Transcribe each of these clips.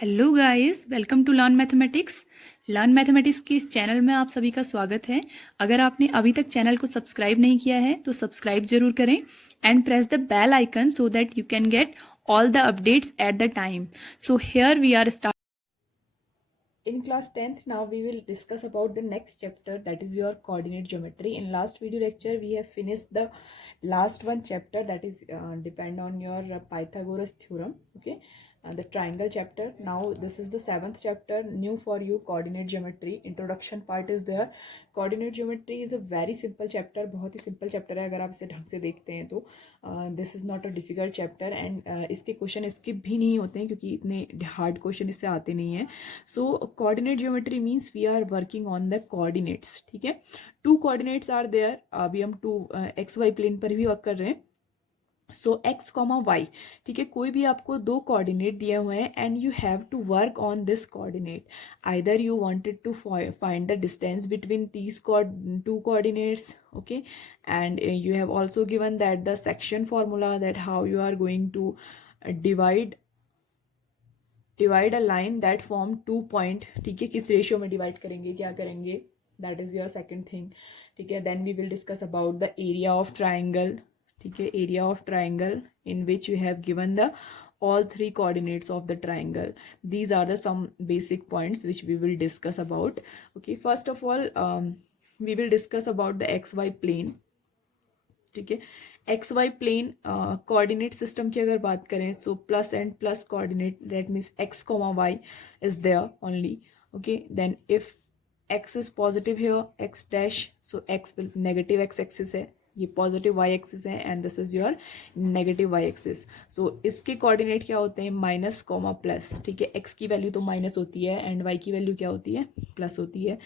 Hello guys, welcome to learn mathematics के इस channel में आप सभी का स्वागत है। अगर आपने अभी तक चैनल को सब्सक्राइब नहीं किया है तो सब्सक्राइब जरूर करें and press the bell icon so that you can get all the updates at the time. So here we are starting. In class 10th, now we will discuss about the next chapter, that is your coordinate geometry. In last video lecture we have finished the last one chapter, that is depend on your Pythagoras theorem. Okay, the triangle chapter. Now this is the 7th chapter, new for you, coordinate geometry. Introduction part is there. Coordinate geometry is a very simple chapter, बहुत ही simple chapter है अगर आप इसे ढंग से देखते हैं तो. This is not a difficult chapter and इसके क्वेश्चन स्किप भी नहीं होते हैं क्योंकि इतने हार्ड क्वेश्चन इससे आते नहीं हैं. So coordinate geometry means we are working on the coordinates. ठीक है, 2 कोऑर्डिनेट्स आर देयर. अभी हम 2 XY प्लेन पर भी वर्क कर रहे हैं. सो एक्स कॉमा वाई, ठीक है, कोई भी आपको 2 कोऑर्डिनेट दिए हुए हैं and you have to work on this coordinate. Either you wanted to find the distance between these 2 coordinates. Okay, and you have also given that the section formula, that how you are going to divide a line that form 2 point. ठीक है, किस ratio में divide करेंगे, क्या करेंगे, that is your second thing. ठीक है, then we will discuss about the area of triangle. ठीक है, area of triangle in which you have given the all 3 coordinates of the triangle. These are the some basic points which we will discuss about. Okay, first of all we will discuss about the xy plane. ठीक है, x y plane coordinate system की अगर बात करें तो plus and plus coordinate, that means x comma y is there only. Okay, then if x is positive here, x dash, so x negative x axis है, ये positive y axis है and this is your negative y axis. So इसके coordinate क्या होते हैं, minus comma plus. ठीक है, x की वैल्यू तो माइनस होती है एंड वाई की वैल्यू क्या होती है, प्लस होती है.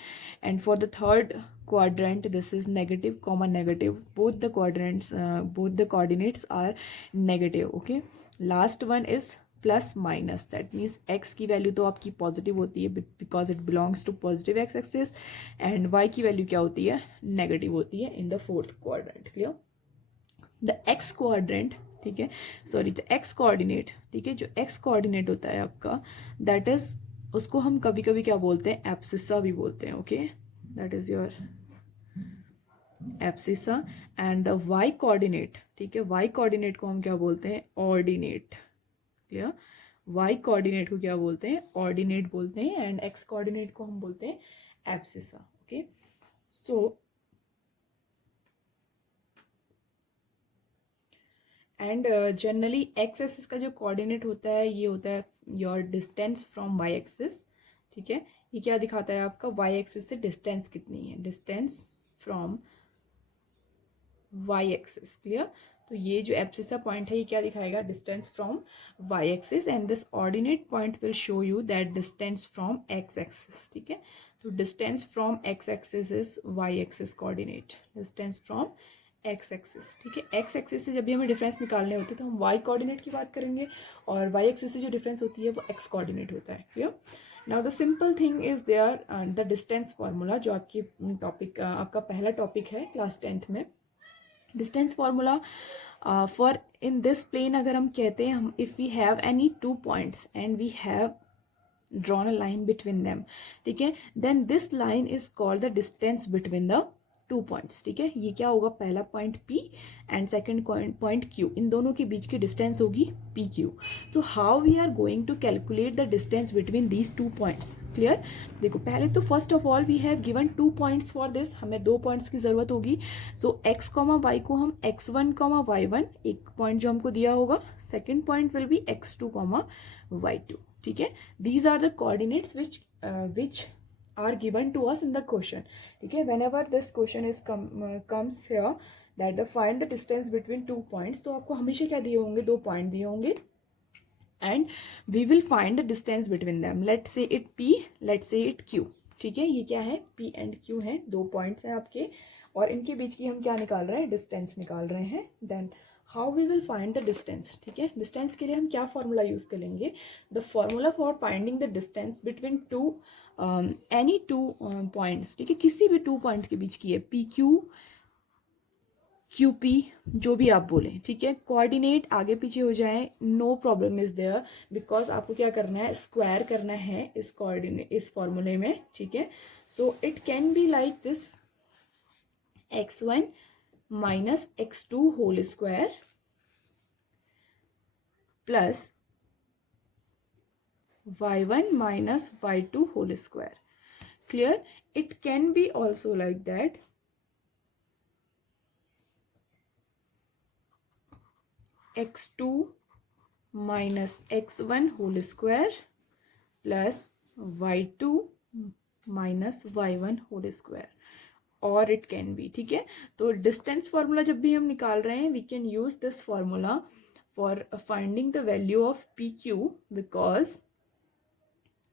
And for the third quadrant this is negative comma negative, both the quadrants both the coordinates are negative. Okay, last one is plus minus, that means x की value तो आपकी positive होती है because it belongs to positive x axis and y की value क्या होती है, negative होती है in the fourth quadrant. Clear, the x quadrant, ठीक है, सॉरी द एक्स कोऑर्डिनेट. ठीक है, जो एक्स कोऑर्डिनेट होता है आपका, दैट इज, उसको हम कभी कभी क्या बोलते हैं, एब्सिसा भी बोलते हैं. Okay, that is your abscissa. And the y coordinate, ठीक है, वाई कोऑर्डिनेट को हम क्या बोलते हैं, ऑर्डिनेट. क्लियर, वाई कोऑर्डिनेट को क्या बोलते हैं, ऑर्डिनेट बोलते हैं एंड एक्स कोऑर्डिनेट को हम बोलते हैं abscissa. Okay, so and generally x axis का जो कोऑर्डिनेट होता है ये होता है your distance from y axis. ठीक है, ये क्या दिखाता है आपका, वाई एक्सिस से डिस्टेंस कितनी है, distance from y axis. Clear, तो ये जो एब्सिसा पॉइंट है ये क्या दिखाएगा, distance from y axis and this ordinate point will show you that distance from x axis. ठीक है, तो distance from x axis is y axis coordinate, distance from x axis. ठीक है, एक्स एक्सिस से जब भी हमें डिफरेंस निकालने होते हैं तो हम वाई कोऑर्डिनेट की बात करेंगे और वाई एक्सिस से जो डिफरेंस होती है वो एक्स कोऑर्डिनेट होता है. Clear, now the simple thing is there the distance formula, जो आपकी टॉपिक आपका पहला टॉपिक है क्लास 10th में. Distance formula for in this plane, अगर हम कहते हैं, हम if we have any 2 points and we have drawn a line between them, ठीक है, then this line is called the distance between the 2 points. ठीक है, ये क्या होगा, पहला point P and second point Q, इन दोनों के बीच की डिस्टेंस होगी PQ. So how we are going to calculate the distance between these 2 points. Clear, देखो पहले तो first of all we have given 2 points for this, हमें 2 पॉइंट्स की जरूरत होगी. सो एक्स कॉमा वाई को हम x1 कॉमा y1, एक पॉइंट जो हमको दिया होगा, second point will be x2 comma y2. ठीक है, these are the coordinates which are given to us in the question. ठीक है, whenever this question is comes here that the find the distance between 2 points, तो आपको हमेशा क्या दिए होंगे, 2 पॉइंट दिए होंगे and we will find the distance between them. Let say it P, let say it Q. ठीक है, ये क्या है, P एंड Q है, 2 पॉइंट्स हैं आपके और इनके बीच की हम क्या निकाल रहे हैं, डिस्टेंस निकाल रहे हैं. Then how we will find the distance. ठीक है, डिस्टेंस के लिए हम क्या फॉर्मूला यूज करेंगे, the formula for finding the distance between any 2 points. ठीक है, किसी भी 2 पॉइंट के बीच की है, PQ QP, जो भी आप बोलें, ठीक है। कोऑर्डिनेट आगे पीछे हो जाए, no problem is there, because आपको क्या करना है, स्क्वायर करना है इस कोऑर्डिनेट, इस फॉर्मूले में, ठीक है। So it can be like this, x1 minus x2 whole square plus y1 minus y2 whole square. Clear? It can be also like that, x2 minus x1 whole square plus y2 minus y1 whole square, और it can be, ठीक है। तो distance formula जब भी हम निकाल रहे हैं, we can use this formula for finding the value of P Q, because,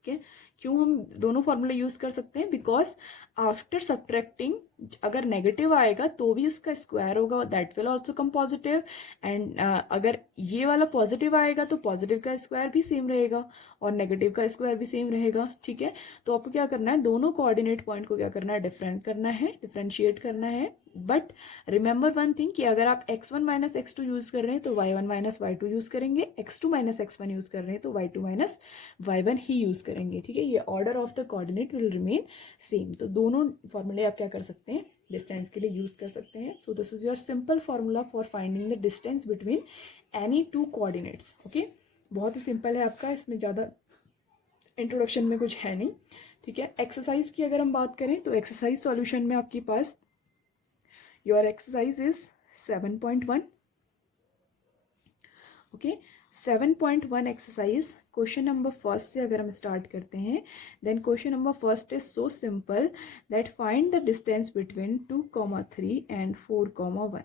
ठीक है, क्यों हम दोनों फार्मूला यूज कर सकते हैं, बिकॉज आफ्टर सब्ट्रैक्टिंग अगर नेगेटिव आएगा तो भी उसका स्क्वायर होगा, that will also come positive, and अगर ये वाला पॉजिटिव आएगा तो पॉजिटिव का स्क्वायर भी सेम रहेगा और नेगेटिव का स्क्वायर भी सेम रहेगा, ठीक है। तो आपको क्या करना है, दोनों कोऑर्डिनेट पॉइंट को क्या करना है, डिफरेंट करना है, डिफरेंशिएट करना है। बट रिमेंबर वन थिंग कि अगर आप x1 माइनस x2 यूज कर रहे हैं तो y1 माइनस y2 यूज करेंगे, x2 माइनस x1 यूज कर रहे हैं तो y2 माइनस y1 ही यूज करेंगे, ठीक है। ये order of the coordinate will remain same. तो दोनों फॉर्मूले आप क्या कर सकते हैं, डिस्टेंस के लिए यूज कर सकते हैं। सो this is your simple formula for finding the distance between any two coordinates. Okay, बहुत ही सिंपल है आपका, इसमें ज़्यादा इंट्रोडक्शन में कुछ है नहीं, ठीक है। एक्सरसाइज की अगर हम बात करें तो एक्सरसाइज सॉल्यूशन में आपके पास your exercise is 7.1, okay. 7.1 exercise, question number first से अगर हम स्टार्ट करते हैं, then question number first is so simple that find the distance between 2,3 and 4,1।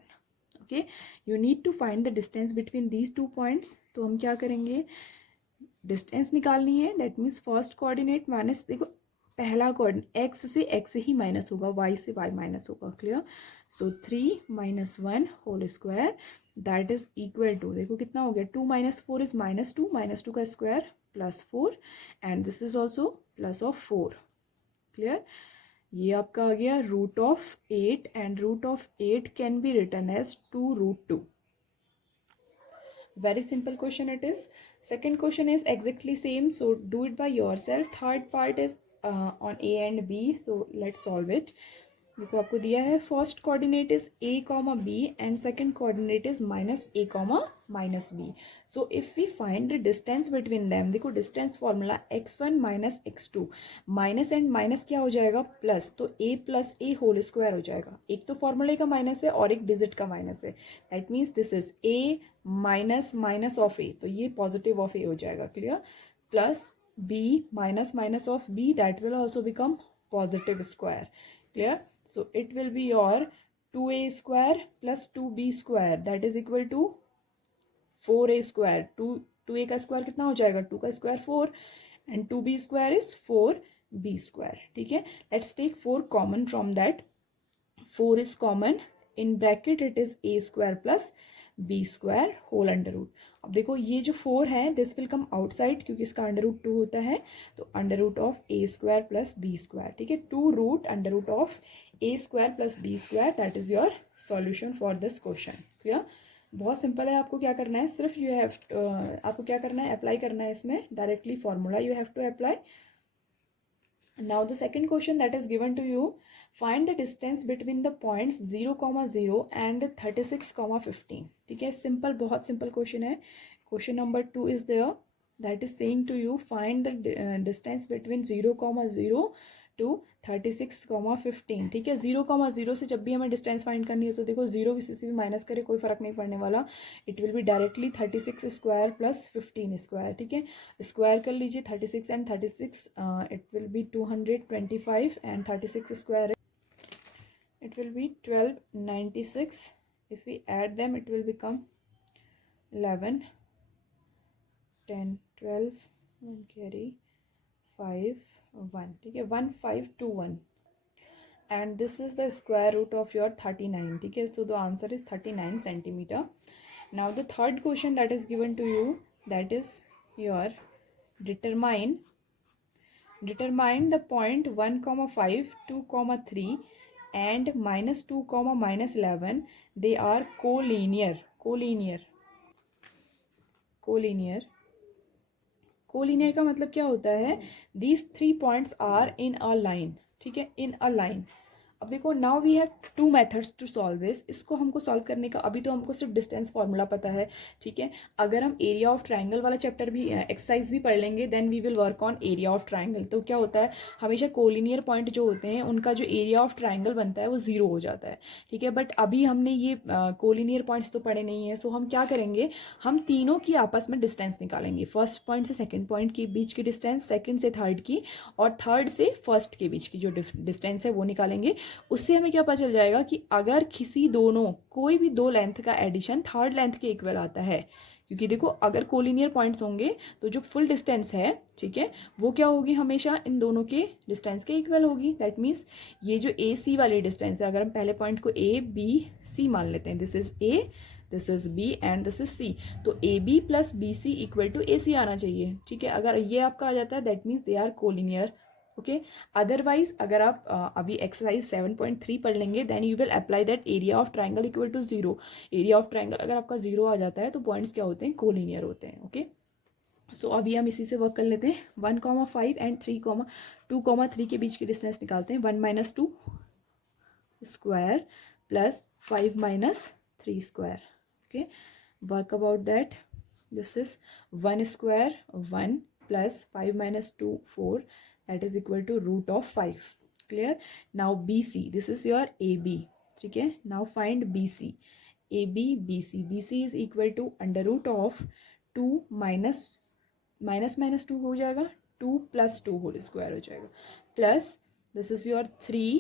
Okay, you need to find the distance between these two points. तो हम क्या करेंगे, distance निकालनी है, that means first coordinate minus, देखो पहला कोऑर्डिनेट x से x ही माइनस होगा, y से y माइनस होगा, clear. So 3 minus 1 whole square that is equal to, देखो कितना हो गया, 2 माइनस 4 इज माइनस टू का square plus 4, and this is also plus of 4, clear. ये आपका आ गया root of 8, and root of 8 can be written as 2√2। Very simple question it is. Second question is exactly same, so do it by yourself. Third part is on A and B, so let's solve it. देखो आपको दिया है, first coordinate is a comma b and second coordinate is minus a comma minus b। So if we find the distance between them, देखो distance formula x1 minus x2, minus and minus क्या हो जाएगा, plus, तो a plus a whole square हो जाएगा। एक तो फॉर्मूले का माइनस है और एक डिजिट का माइनस है, that means this is a minus minus of a, तो ये पॉजिटिव ऑफ a हो जाएगा, clear, plus b minus minus of b, that will also become positive square, clear. So it will be your 2a square plus 2b square that is equal to 4a square। 2a का square कितना हो जाएगा, 2 का square 4, and 2b square is 4b square, ठीक है। Let's take 4 common from that, 4 is common, in bracket it is a square plus b square whole under root. अब देखो ये जो 4 है दिस विल कम आउटसाइड क्योंकि इसका अंडर रूट 2 होता है, तो under root of a square plus b square, ठीक है, 2 root under root of a square plus b square, that is your solution for this question, clear. बहुत simple है, आपको क्या करना है, सिर्फ यू हैव आपको क्या करना है, अप्लाई करना है इसमें directly formula you have to apply. Now the second question that is given to you, find the distance between the points 0,0 and 36,15। ठीक है, सिंपल, बहुत सिंपल क्वेश्चन है। Question number 2 is there that is saying to you find the distance between 0,0 to 36,15। ठीक है, 0,0 से जब भी हमें डिस्टेंस फाइंड करनी है तो देखो 0 किसी से भी माइनस करे कोई फर्क नहीं पड़ने वाला, it will be directly 36 square plus 15 square, ठीक है। स्क्वायर कर लीजिए 36 and 36, it will be 225, and 36 square it will be 1296, if we add them it will become 11 10 12 1 carry 5 1, ठीक है, 1521, and this is the square root of your 39, ठीक है। so the answer is 39 centimeter। now the third question that is given to you, that is your determine the point 1,5 2,3 and -2 comma -11, they are collinear. Collinear का मतलब क्या होता है? These 3 points are in a line, ठीक है, in a line. अब देखो, now we have 2 methods to solve this. इसको हमको सॉल्व करने का, अभी तो हमको सिर्फ डिस्टेंस फॉर्मूला पता है, ठीक है। अगर हम एरिया ऑफ ट्राइंगल वाला चैप्टर भी, एक्सरसाइज भी पढ़ लेंगे, then we will work on area of triangle. तो क्या होता है, हमेशा कोलिनियर पॉइंट जो होते हैं उनका जो एरिया ऑफ ट्राइंगल बनता है वो 0 हो जाता है, ठीक है। बट अभी हमने ये कोलिनियर पॉइंट्स तो पढ़े नहीं है, सो हम क्या करेंगे, हम तीनों की आपस में डिस्टेंस निकालेंगे। फर्स्ट पॉइंट से सेकंड पॉइंट के बीच की डिस्टेंस, सेकंड से थर्ड की, और थर्ड से फर्स्ट के बीच की जो डिस्टेंस है वो निकालेंगे। उससे हमें क्या पता चल जाएगा कि अगर किसी दोनों, कोई भी 2 लेंथ का एडिशन थर्ड लेंथ के इक्वल आता है, क्योंकि देखो अगर कोलिनियर पॉइंट्स होंगे तो जो फुल डिस्टेंस है, ठीक है, वो क्या होगी, हमेशा इन दोनों के डिस्टेंस के इक्वल होगी। दैट मीन्स ये जो ए सी वाली डिस्टेंस है, अगर हम पहले पॉइंट को ए बी सी मान लेते हैं, this is a, this is b and this is c, तो a b plus b c equal to a c आना चाहिए, ठीक है। अगर ये आपका आ जाता है, that means they are collinear, okay. Otherwise अगर आप अभी एक्सरसाइज 7.3 पढ़ लेंगे, then you will apply that area of triangle equal to 0। Area of triangle अगर आपका 0 आ जाता है तो पॉइंट्स क्या होते हैं, कोलिनियर होते हैं, ओके। सो अभी हम इसी से वर्क कर लेते हैं। 1,5 एंड 2,3 के बीच की डिस्टेंस निकालते हैं। 1 - 2 square plus 5 - 3 square, okay. Work about that, this is 1 square 1 plus 5 - 2 4, that is equal to root of 5. Clear? Now BC, this is your AB, ठीक है। Now find BC. AB BC, BC is equal to under root of 2 minus 2 हो जाएगा, 2 plus 2 whole square हो जाएगा, plus this is your 3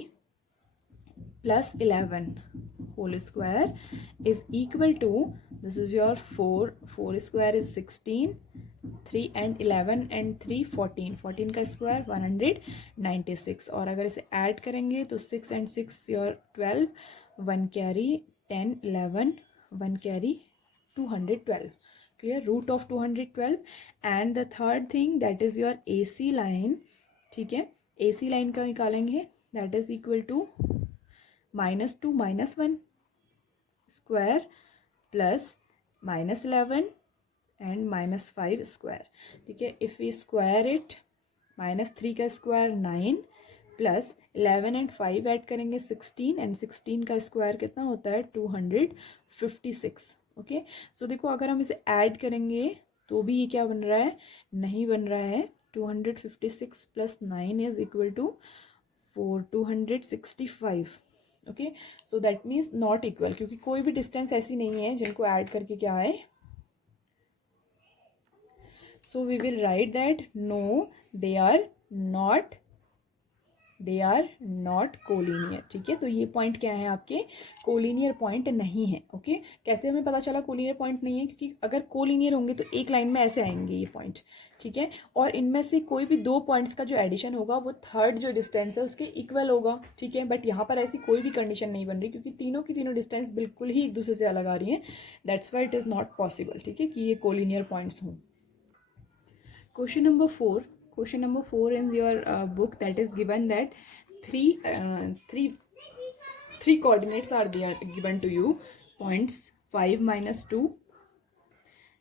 plus 11 whole square is equal to, this is your 4 square is 16, 3 and 11 and 3 14, 14 का square 196, और अगर इसे add करेंगे तो 6 and 6 your 12, 1 carry 10 11, 1 carry 212, clear, root of 212। and the third thing, that is your AC line, ठीक है। AC line का निकालेंगे, that is equal to -2 - 1 square plus -11 and -5 square, ठीक है। इफ वी स्क्वायर इट, -3 का square 9 plus 11 and 5 add करेंगे 16, and 16 का square कितना होता है 256, ओके। सो देखो अगर हम इसे ऐड करेंगे तो भी ये क्या बन रहा है, नहीं बन रहा है। 256 plus 9 is equal to 265, okay. So that means not equal, क्योंकि कोई भी डिस्टेंस ऐसी नहीं है जिनको ऐड करके क्या आए। So we will write that no, they are not collinear, ठीक है। तो ये पॉइंट क्या है आपके, कोलिनियर पॉइंट नहीं है, ओके। कैसे हमें पता चला कोलिनियर पॉइंट नहीं है, क्योंकि अगर कोलिनियर होंगे तो एक लाइन में ऐसे आएंगे ये पॉइंट, ठीक है। और इनमें से कोई भी 2 पॉइंट्स का जो एडिशन होगा वो थर्ड जो डिस्टेंस है उसके इक्वल होगा, ठीक है। बट यहाँ पर ऐसी कोई भी कंडीशन नहीं बन रही, क्योंकि तीनों की तीनों डिस्टेंस बिल्कुल ही एक दूसरे से अलग आ रही है। That's why it is not possible, ठीक है, कि ये कोलिनियर पॉइंट्स हों। Question number 4 in your book, that is given that three coordinates are there given to you. Points 5 - 2,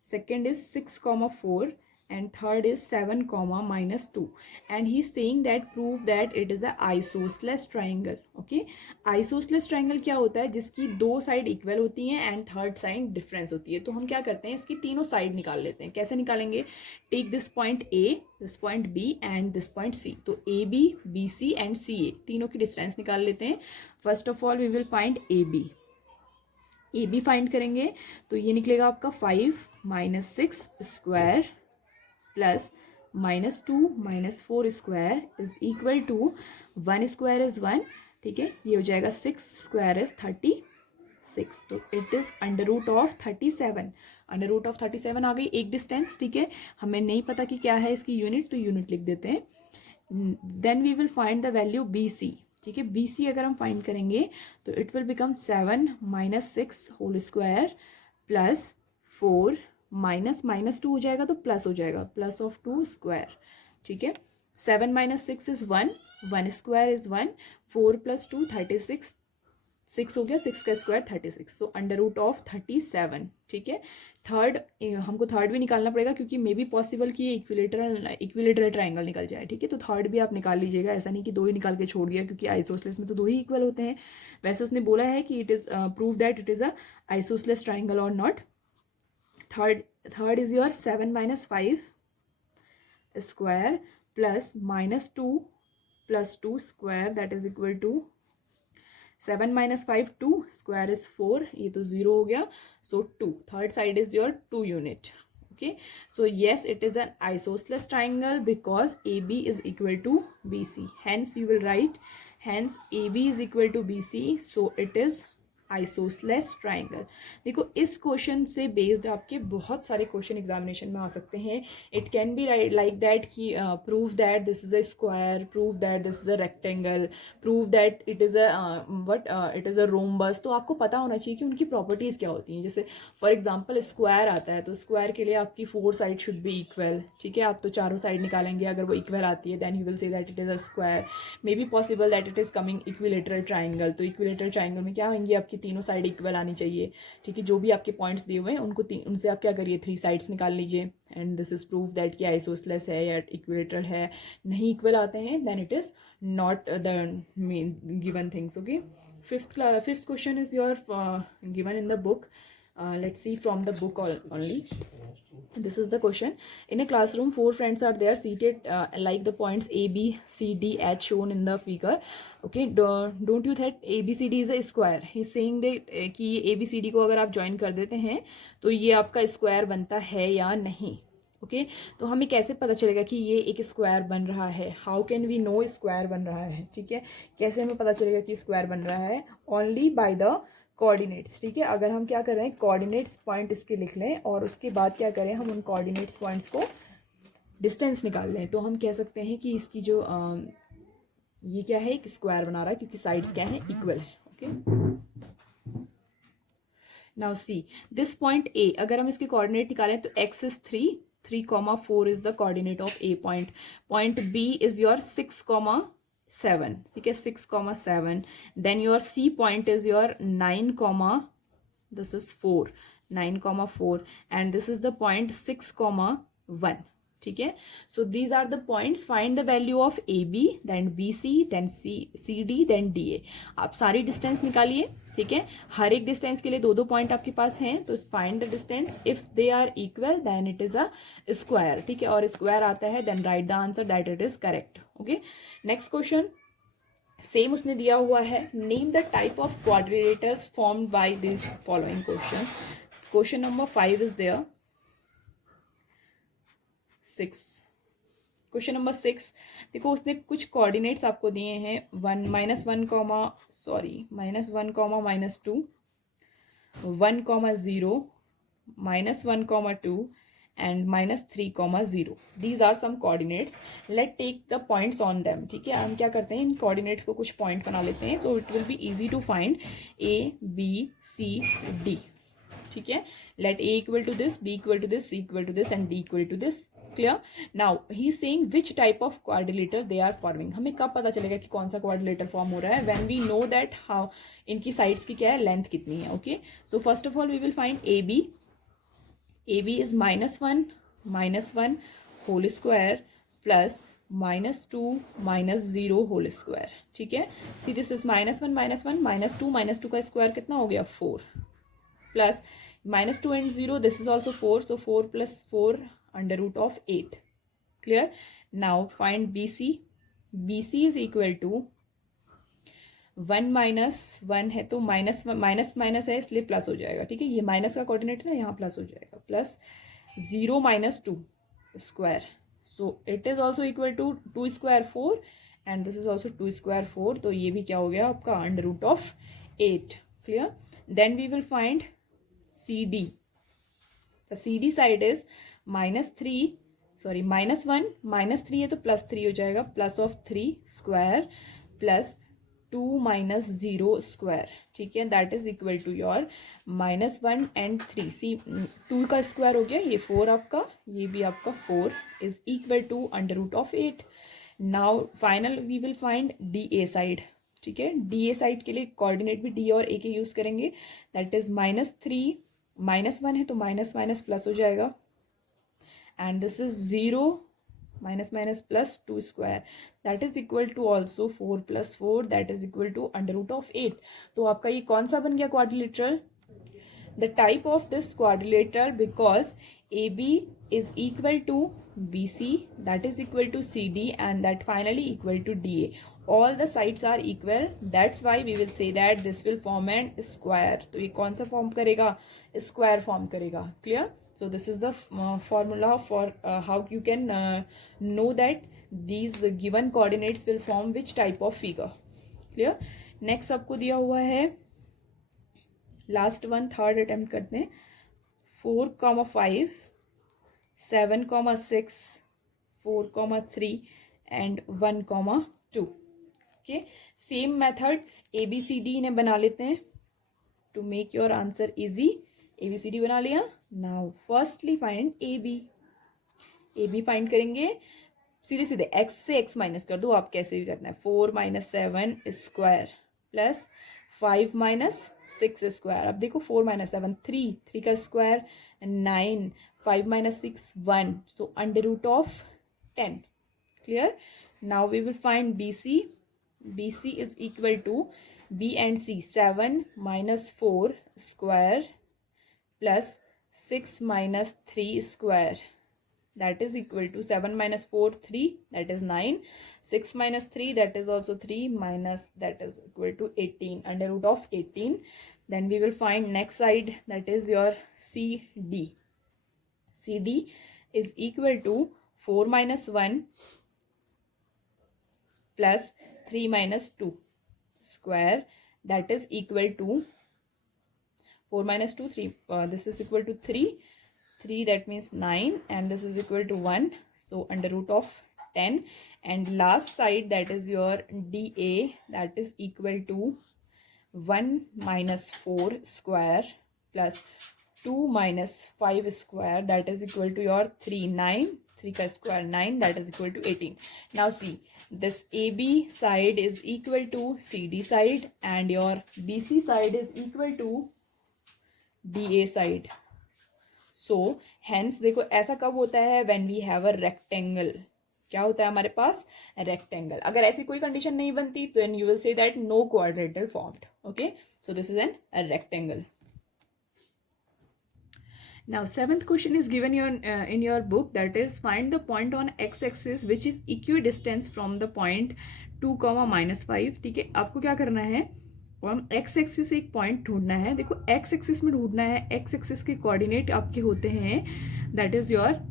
second is 6, 4, and third is 7, -2, and he's saying that prove that it is a isosceles triangle, okay। isosceles triangle क्या होता है, जिसकी 2 side equal होती हैं and third side difference होती है। तो हम क्या करते हैं, इसकी तीनों साइड निकाल लेते हैं। कैसे निकालेंगे, take this point A, this point B and this point C। तो AB BC एंड CA तीनों की डिस्टेंस निकाल लेते हैं। First of all we will find AB find करेंगे, तो ये निकलेगा आपका 5 - 6 square plus -2 - 4 square is equal to 1 square is 1, ठीक है। ये हो जाएगा 6 स्क्वायर इज 36, तो it is under root of 37। Under root of 37 आ गई एक डिस्टेंस, ठीक है। हमें नहीं पता कि क्या है इसकी यूनिट, तो यूनिट लिख देते हैं। Then we will find the value BC, ठीक है। BC अगर हम फाइंड करेंगे तो it will become 7 - 6 whole square plus 4 -2 हो जाएगा तो प्लस हो जाएगा, प्लस ऑफ 2 स्क्वायर, ठीक है। 7 minus 6 is 1, 1 square is 1, 4 plus 2 36, 6 हो गया, 6 का square 36, so under root of 37, ठीक है। थर्ड, हमको थर्ड भी निकालना पड़ेगा क्योंकि मे बी पॉसिबल कि ये इक्विलेटरल ट्राइंगल निकल जाए, ठीक है। तो थर्ड भी आप निकाल लीजिएगा, ऐसा नहीं कि दो ही निकाल के छोड़ दिया, क्योंकि आइसोसेलेस में तो दो ही इक्वल होते हैं। वैसे उसने बोला है कि it is prove that it is a isosceles triangle और not. Third is your 7 minus 5 square plus minus 2 plus 2 square, that is equal to 7 minus 5 2 square is 4, ये तो 0 हो गया, so 2, third side is your 2 unit. Okay, so yes, it is an isosceles triangle because AB is equal to BC, hence you will write, hence AB is equal to BC, so it is isosceles triangle. देखो इस question से based आपके बहुत सारे question examination में आ सकते हैं। It can be like that कि prove that this is a square, prove that this is a rectangle, prove that it is it is a rhombus. तो आपको पता होना चाहिए कि उनकी प्रॉपर्टीज क्या होती हैं। जैसे फॉर एग्जाम्पल स्क्वायर आता है, तो स्क्वायर के लिए आपकी 4 साइड शुड बी इक्वल, ठीक है। आप तो चारों साइड निकालेंगे, अगर वो इक्वल आती है then you will say that it is a square. May be possible that it is coming equilateral triangle, तो इक्विलेटरल ट्राइंगल में क्या होंगी, आपकी तीनों साइड इक्वल आनी चाहिए, ठीक है। जो भी आपके पॉइंट्स दिए हुए हैं उनको उनसे आप क्या करिए, 3 साइड्स निकाल लीजिए, and this is proof that कि आइसोसेलेस है या इक्विलेटरल है। नहीं इक्वल आते हैं then it is not the main given things. Okay, fifth question is your given in the book. Let's see from the book only. This is the question. In a classroom, 4 friends are there seated like the points A, B, C, D as shown in the figure. Okay, don't you think A, B, C, D is a square? He's saying that कि A, B, C, D को अगर आप join कर देते हैं तो ये आपका स्क्वायर बनता है या नहीं। ओके, तो हमें कैसे पता चलेगा कि ये एक स्क्वायर बन रहा है? How can we know square बन रहा है, ठीक है। कैसे हमें पता चलेगा कि स्क्वायर बन रहा है? ओनली बाय द कोऑर्डिनेट्स, ठीक है। अगर हम क्या कर रहे हैं, कोऑर्डिनेट्स पॉइंट इसके लिख लें और उसके बाद क्या करें, हम उन कोऑर्डिनेट्स पॉइंट्स को डिस्टेंस निकाल लें, तो हम कह सकते हैं कि इसकी जो ये क्या है, एक स्क्वायर बना रहा है क्योंकि साइड्स क्या है, इक्वल है। Okay, now see this point A, अगर हम इसके कोऑर्डिनेट निकालें तो x is 3,4 is the coordinate of A point. Point B is your 6,7, ठीक है, 6,7. Then your C point is your 9, this is 4, 9,4, and this is the point 6,1, ठीक है। So these are the points. Find the value of AB, then BC, then CD, then DA. आप सारी distance निकालिए, ठीक है। हर एक डिस्टेंस के लिए 2-2 पॉइंट आपके पास हैं, तो find the distance. If they are equal then it is a square, ठीक है। और स्क्वायर आता है then write the answer that it is correct. Okay, next question same उसने दिया हुआ है। Name the type of quadrilaterals formed by this following questions. Question number 5 is there. 6, question number 6 देखो, उसने कुछ कोऑर्डिनेट्स आपको दिए हैं, -1, -1, -2, 1, 0, -1, 2 and -3, 0. These are some coordinates. Let's take the points on them, ठीक है। हम क्या करते हैं, इन कोऑर्डिनेट्स को कुछ पॉइंट बना लेते हैं, so it will be easy to find A, B, C, D, ठीक है। Let A equal to this, B equal to this, C equal to this and D equal to this. Clear? Now he is saying which type of quadrilateral they are forming. हमें कब पता चलेगा कि कौन सा quadrilateral form हो रहा है? When we know that how इनकी साइड्स की क्या है, लेंथ कितनी है। Okay, so first of all we will find AB. AB is -1 whole square plus -2 -0 whole square, ठीक है। सी दिस इज -1 -2 का स्क्वायर कितना हो गया, 4, plus -2 and 0, this is also 4, so 4 plus 4 under root of 8. Clear? Now find BC. BC is equal to 1 -1 है तो minus है इसलिए प्लस हो जाएगा, ठीक है। ये माइनस का कोऑर्डिनेट है ना, यहाँ प्लस हो जाएगा, plus 0 -2 square, so it is also equal to 2 square 4 and this is also 2 square 4, तो ये भी क्या हो गया आपका, under root of 8। Clear? Then we will find CD. The CD side is -1 -3 है तो +3 हो जाएगा, plus of 3 square plus 2 -0 square, ठीक है। That is equal to your -1 and 3। See 2 का स्क्वायर हो गया, ये 4 आपका, ये भी आपका 4 is equal to under root of 8। Now final we will find D A side, ठीक है। डी ए साइड के लिए कोऑर्डिनेट भी डी और ए के यूज करेंगे, दैट इज -3, -1 है तो माइनस माइनस प्लस हो जाएगा, and this is 0 minus minus plus 2 square, that is equal to also 4 + 4 that is equal to √8। तो आपका ये कौन सा बन गया quadrilateral? The type of this quadrilateral because AB is equal to BC, that is equal to CD, and that finally equal to DA. All the sides are equal, that's why we will say that this will form an square. तो ये कौन सा form करेगा? Square form करेगा। Clear? So this is the formula for how you can know that these given coordinates will form which type of figure. Clear? Next आपको दिया हुआ है लास्ट वन, थर्ड अटेम्प्ट करते हैं। 4,5, 7,6, 4,3 and 1,2। Okay, same method ABCD इन्हें बना लेते हैं to make your answer easy. ABCD बना लिया। Now firstly find AB find करेंगे सीधे सीधे, x से x माइनस कर दो, आप कैसे भी करना है। 4 - 7 स्क्वायर प्लस 5 - 6 स्क्वायर। अब देखो 4 - 7 3 का square 9, 5 - 6 1, so √10। Clear? Now we will find BC is equal to B and C 7 - 4 square plus 6 - 3 square, that is equal to 7 - 4 3, that is 9, 6 - 3 that is also 3, minus that is equal to 18, √18। then we will find next side, that is your CD is equal to 4 - 1 plus 3 - 2 square, that is equal to 4 - 2 3, this is equal to 3, that means 9, and this is equal to 1, so √10। and last side, that is your DA, that is equal to 1 - 4 square plus 2 - 5 square, that is equal to your 3 का square 9, that is equal to 18। now see, this AB side is equal to CD side and your BC side is equal to DA side। So hence देखो ऐसा कब होता है? When we have a rectangle. क्या होता है हमारे पास? Rectangle. अगर ऐसी कोई कंडीशन नहीं बनती तो you will say that no quadrilateral formed. Okay, so this is an rectangle. Now seventh question is given in your book, that is find the point on x-axis which is equidistant from the point 2, -5। ठीक है, आपको क्या करना है? हम x axis से एक point ढूंढना है। देखो एक्स एक्सिस में ढूंढना है, एक्स एक्सिस के कोऑर्डिनेट आपके होते हैं दैट इज योर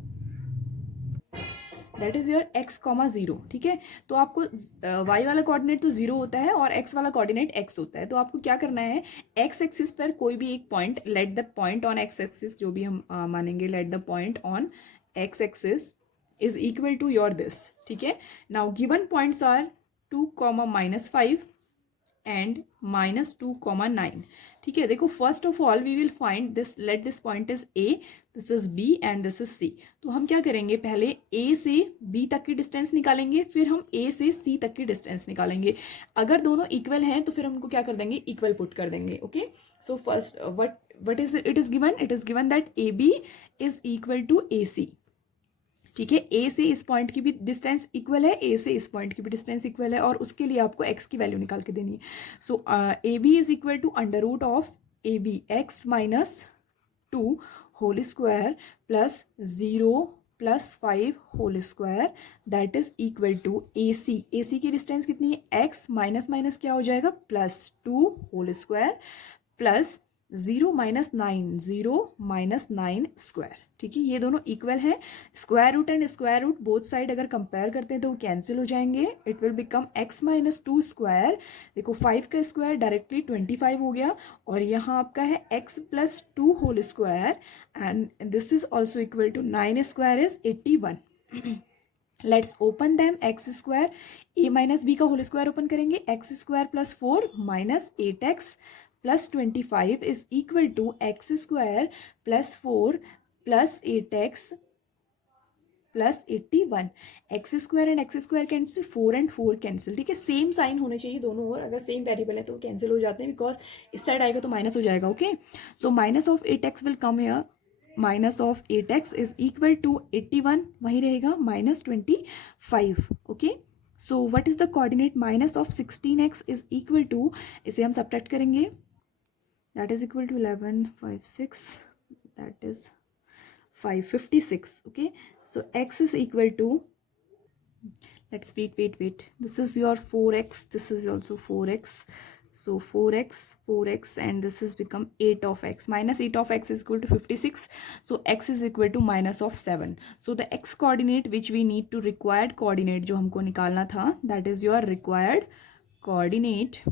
x, 0। ठीक है, तो आपको y वाला कोऑर्डिनेट तो 0 होता है और x वाला कोऑर्डिनेट x होता है। तो आपको क्या करना है? एक्स एक्सिस पर कोई भी एक point, let the point on x axis, जो भी हम मानेंगे, let the point on x axis is equal to your this. ठीक है, now given points are 2, -5 and -2, 9। ठीक है, देखो first of all we will find this, let this point is A, this is B and this is C। तो हम क्या करेंगे? पहले A से B तक की डिस्टेंस निकालेंगे, फिर हम A से C तक की डिस्टेंस निकालेंगे। अगर दोनों इक्वल हैं तो फिर हमको क्या कर देंगे? इक्वल पुट कर देंगे। Okay, so first what is it is given that AB is equal to AC। ठीक है, ए से इस पॉइंट की भी डिस्टेंस इक्वल है, ए से इस पॉइंट की भी डिस्टेंस इक्वल है, और उसके लिए आपको एक्स की वैल्यू निकाल के देनी है। So a b is equal to √AB x - 2 whole square plus 0 + 5 whole square, that is equal to AC की डिस्टेंस कितनी है? x माइनस क्या हो जाएगा? +2 होल स्क्वायर प्लस 0 - 9 स्क्वायर। ठीक है, ये दोनों इक्वल हैं। Square root and square root both side अगर कंपेयर करते हैं तो वो कैंसिल हो जाएंगे। It will become x - 2 square. देखो 5 का स्क्वायर डायरेक्टली 25 हो गया, और यहाँ आपका है x + 2 whole square, and this is also equal to 9 square is 81। Let's open them. x square a - b का होल स्क्वायर ओपन करेंगे, x square + 4 - 8x + 25 is equal to x square + 4 + 8x plus 81, x square and x square cancel, 4 and 4 cancel, ठीक है, same sign होने चाहिए दोनों ओर, अगर same variable है तो कैंसिल हो जाते हैं, बिकॉज इस साइड आएगा तो माइनस हो जाएगा, okay. So minus of 8x will come here, minus of 8x is equal to 81, वही रहेगा minus 25, okay. So what is the coordinate, minus of 16x is equal to, इसे हम सब्ट्रैक्ट करेंगे, that is equal to 11 5 6, that is 556, okay. So x is equal to, let's wait, this is your 4x, this is also 4x, so 4x and this is become 8 of x, minus 8 of x is equal to 56, so x is equal to minus of 7. So the x coordinate which we need to, required coordinate जो हमको निकालना था, that is your required coordinate,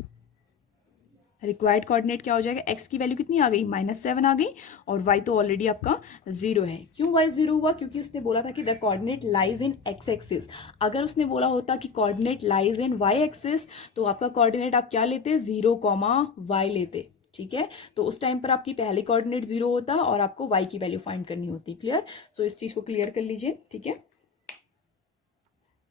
required coordinate क्या हो जाएगा, x की value कितनी आ गई, -7 आ गई, और वाई तो ऑलरेडी आपका 0 है। क्यों वाई 0 हुआ, क्योंकि उसने बोला था कि the coordinate lies in x axis. अगर उसने बोला होता कि coordinate lies in y axis, तो आपका कोऑर्डिनेट आप क्या लेते, 0, y लेते, ठीक है। तो उस टाइम पर आपकी पहले कोऑर्डिनेट 0 होता और आपको y की वैल्यू फाइंड करनी होती, क्लियर। सो इस चीज को क्लियर कर लीजिए, ठीक है।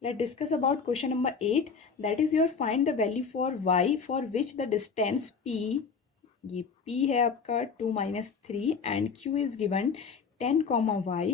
Let's discuss about question number 8, that is your find the value for y for which the distance p, ये p है आपका 2 minus 3 and q is given 10 comma y,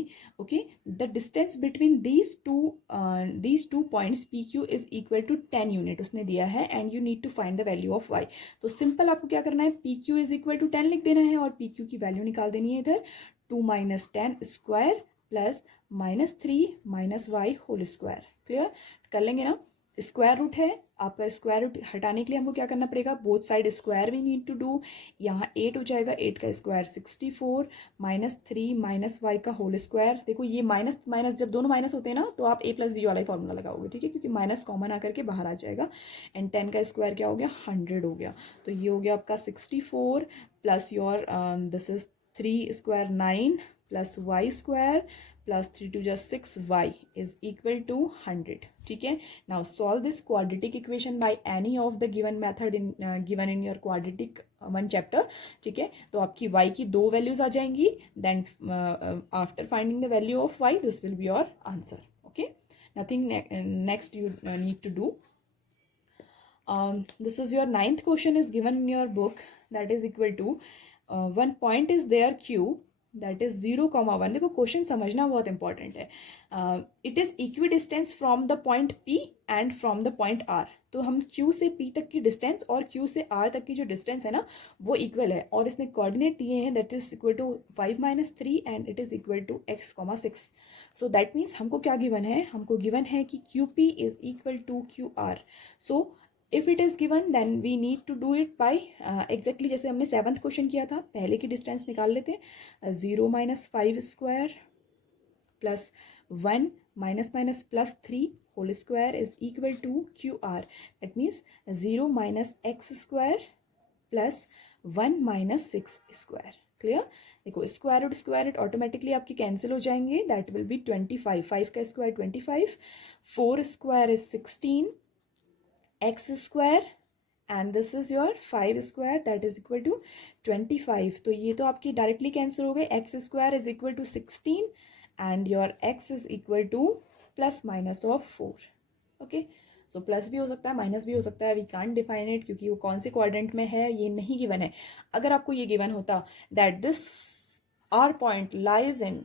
okay. The distance between these two points pq is equal to 10 unit उसने दिया है and you need to find the value of y। तो simple आपको क्या करना है, pq is equal to 10 लिख देना है और pq की वैल्यू निकाल देनी है इधर, 2 minus 10 square plus -3 minus y whole square, clear कर लेंगे ना। स्क्वायर रूट है आपका, स्क्वायर रूट हटाने के लिए हमको क्या करना पड़ेगा, both side square we need to do, यहाँ 8 हो जाएगा, 8 का स्क्वायर 64, -3 माइनस वाई का होल स्क्वायर। देखो ये माइनस माइनस जब दोनों माइनस होते हैं ना तो आप a प्लस बी वाला ही फॉर्मूला लगाओगे, ठीक है, क्योंकि माइनस कॉमन आकर के बाहर आ जाएगा, एंड 10 का स्क्वायर क्या हो गया, 100 हो गया। तो ये हो गया आपका 64 plus your this is 3 square 9 plus y square plus 3 2 just 6, y is equal to 100, ठीक है। Now solve this quadratic equation by any of the given method in given in your quadratic one chapter, ठीक है। तो आपकी y की दो values आ जाएंगी, then after finding the value of y this will be your answer, okay। Nothing next you need to do. This is your 9th question is given in your book, that is equal to one point is there q, that is 0,1। देखो question समझना बहुत important है। It is equi distance from the point P and from the point R। तो हम Q से P तक की distance और Q से R तक की जो डिस्टेंस है ना वो इक्वल है, और इसने कोऑर्डिनेट दिए हैं that is equal to 5 - 3 and it is equal to x, 6। So that means हमको क्या गिवन है, हमको गिवन है कि QP is equal to QR। So if it is given then we need to do it by exactly जैसे हमने 7th question किया था, पहले की डिस्टेंस निकाल लेते हैं, 0 - 5 square plus 1 minus minus plus 3 whole square is equal to QR। That means 0 - x square plus 1 - 6 square, clear. देखो स्क्वायर रूट ऑटोमेटिकली आपकी कैंसिल हो जाएंगे, दैट विल बी 25, 5 का square 25, 4 square is 16 x square and this is your 5 square that is equal to 25। तो ये तो आपकी directly cancel हो गए, x square is equal to 16 and your x is equal to plus minus of 4, okay। So plus भी हो सकता है माइनस भी हो सकता है, वी कांट डिफाइन इट क्योंकि वो कौन से क्वाड्रेंट में है ये नहीं गिवन है। अगर आपको ये गिवन होता that this are point lies in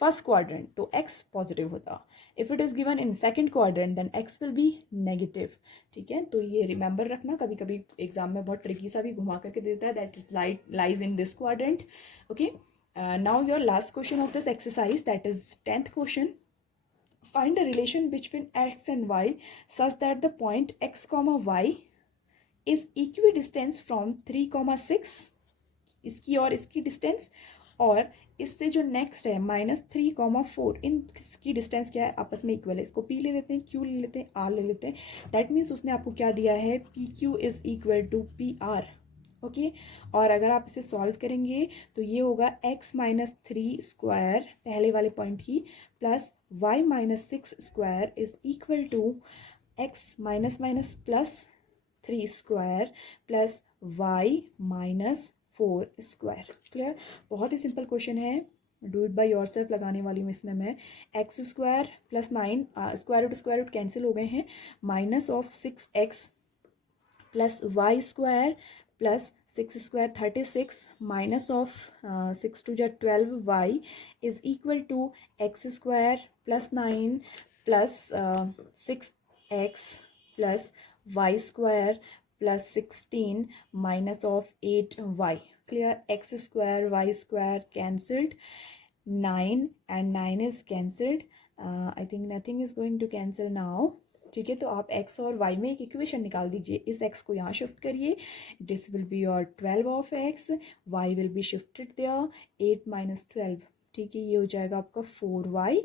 first quadrant तो x पॉजिटिव होता, if it is given in second quadrant then x will be negative, ठीक है। तो ये रिमेंबर रखना, कभी कभी एग्जाम में बहुत ट्रिकी सा भी घुमा करके देता है that it lies in this quadrant, okay. Now your last question of this exercise that is 10th question, find a relation between x and y such that the point x comma y is equidistant from 3, 6, इसकी और इसकी distance, और इससे जो next है -3, 4, इनकी distance क्या है, आपस में इक्वल है। इसको P ले लेते हैं, Q ले लेते हैं, R ले लेते हैं। दैट मीन्स उसने आपको क्या दिया है, PQ is equal to PR, okay. और अगर आप इसे सॉल्व करेंगे तो ये होगा x - 3 स्क्वायर पहले वाले पॉइंट की plus y - 6 square is equal to x minus plus 3 square plus y - 4 square, clear. बहुत ही सिंपल क्वेश्चन है, डू इट बाय योरसेल्फ लगाने वाली हूँ इसमें मैं। X square plus 9 square root cancel हो गए हैं, minus of 6x plus y square plus 6 square 36 minus of 6 two जा 12 y is equal to x square plus 9 plus 6x plus y square plus 16 minus of 8y. Clear? X square y square cancelled, 9 and 9 is cancelled. I think nothing is going to cancel now. ठीक है, तो आप x और y में एक equation निकाल दीजिए। इस x को यहाँ शिफ्ट करिए, this will be your 12 of x, y will be shifted there, 8 minus 12, ठीक है, ये हो जाएगा आपका 4y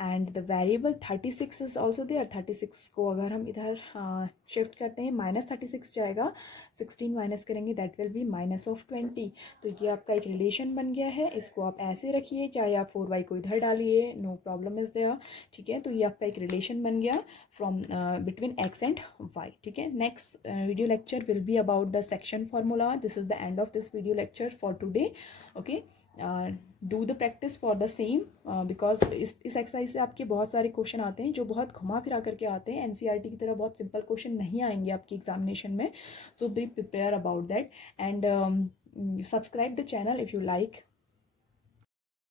and the variable 36 is also there. 36 को अगर हम इधर शिफ्ट करते हैं माइनस 36 जाएगा, 16 माइनस करेंगे that will B minus of 20। तो ये आपका एक रिलेशन बन गया है, इसको आप ऐसे रखिए, चाहे आप 4y को इधर डालिए, नो प्रॉब्लम इज देयर, ठीक है। तो ये आपका एक रिलेशन बन गया from between x and y, ठीक है। Next video lecture will be about the section formula. This is the end of this video lecture for today, okay. Do the practice for the same, because इस exercise से आपके बहुत सारे question आते हैं जो बहुत घुमा फिरा करके आते हैं, एनसीईआरटी की तरह बहुत सिंपल क्वेश्चन नहीं आएंगे आपकी एग्जामिनेशन में, so be prepared about that and subscribe the channel if you like